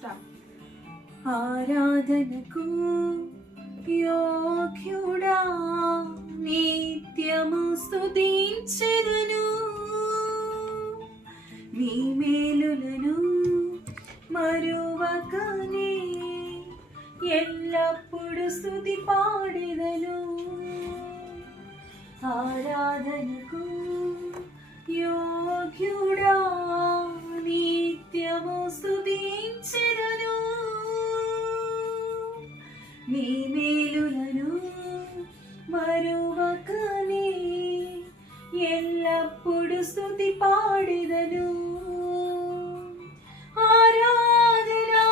Start. ఆరాధనకు యోగ్యుడా నిత్యము స్తుతించెదను, నీ మేలులను మరువకనే ఎల్లప్పుడు స్తుతి పాడెదను. ఆరాధనకు యోగ్యుడా నిత్యము స్తుతించెదను, నీ మేలులను మరువకనే ఎల్లప్పుడు స్తుతి పాడెదను. ఆరాధనా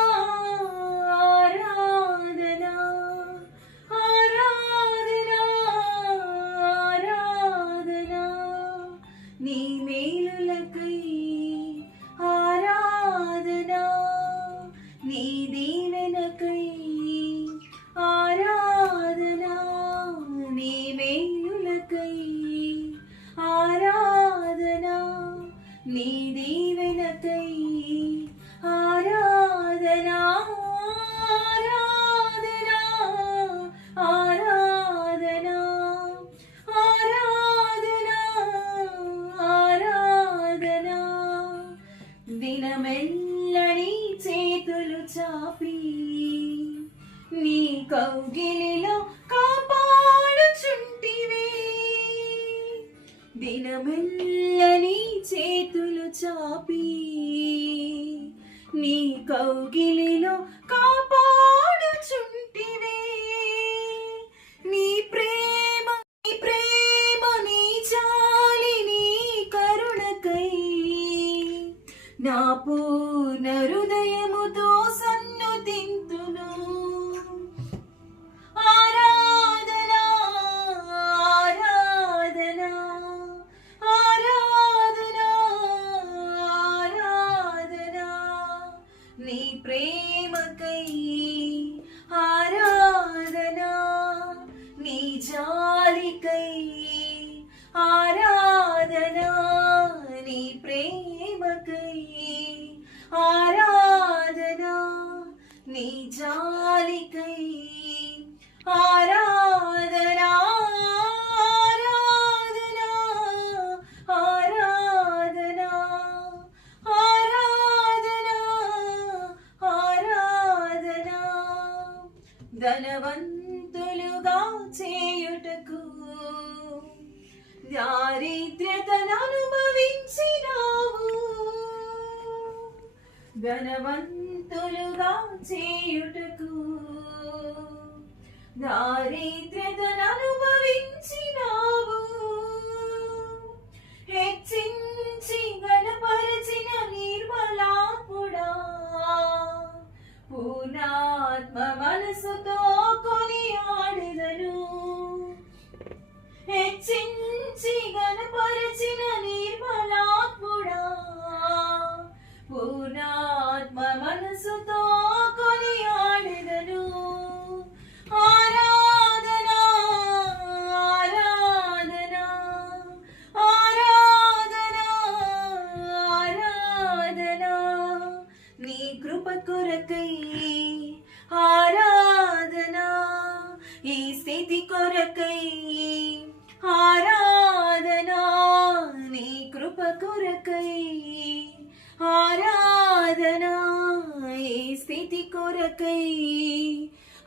ఆరాధనా ఆరాధనా ఆరాధనా నీ మేలులకై ఆరాధనా, నీ దీవెనకై ఆరాధనా, నీ మేలులకై ఆరాధనా, నీ దీవెనకై ఆరాధనా. ఆరాధనా ఆరాధనా ఆరాధనా ఆరాధనా దినమెల్లని చేతులు చాపి నీ కౌగిలిలో కాపాడుచుంటివే, దినమెల్లని చేతులు చాపి నీ కౌగిలిలో కాపాడుచుంటివే. నీ ప్రేమ నీ ప్రేమ నీ జాలి నీ కరుణకై నా పూర్ణ హృదయముతో సన్నుతింతును. ఆరాధనా ఆరాధనా ఆరాధనా ఆరాధనా నీ ప్రేమకై ఆరాధనా, నీ జాలికై ఆరాధనా, నీ ప్రేమకై ఆరాధనా, నీ జాలికై ఆరాధనా. ఆరాధనా ఆరాధనా ఆరాధనా ఆరాధనా ధనవంతులుగా చేయుటకు దారిద్ర్యతను అనుభవించినావు, ధనవంతులుగా చేయుటకు దారిద్ర్యతను అనుభవించినావు, హెచ్చించి గణపరచిన నిర్మలాత్ముడా పూర్ణాత్మ మనసుతో కొనియాడెదను. హెచ్చించి గణపరచిన నిర్మలాత్ముడా పూర్ణాత్మ మనసుతో కొనియాడెదను. ఆరాధనా ఆరాధనా ఆరాధనా ఆరాధనా నీ కృప కొరకై ఆరాధనా, ఈ స్థితి కొరకై ఆరాధనా, నీ కృప కొరకై ఆరాధనా, ఈ స్థితి కొరకై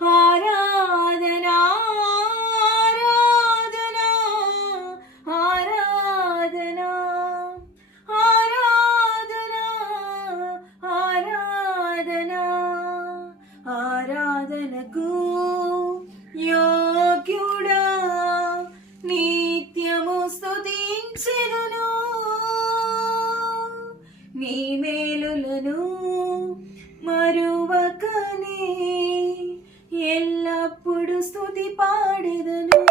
ఆరాధనా. ఆరాధనా ఆరాధనా ఆరాధనా ఆరాధనా ఆరాధనకు యోగ్యుడా నిత్యము స్తుతించెదను, నీ మేలులను మరువకనే ఎల్లప్పుడు స్తుతి పాడెదను.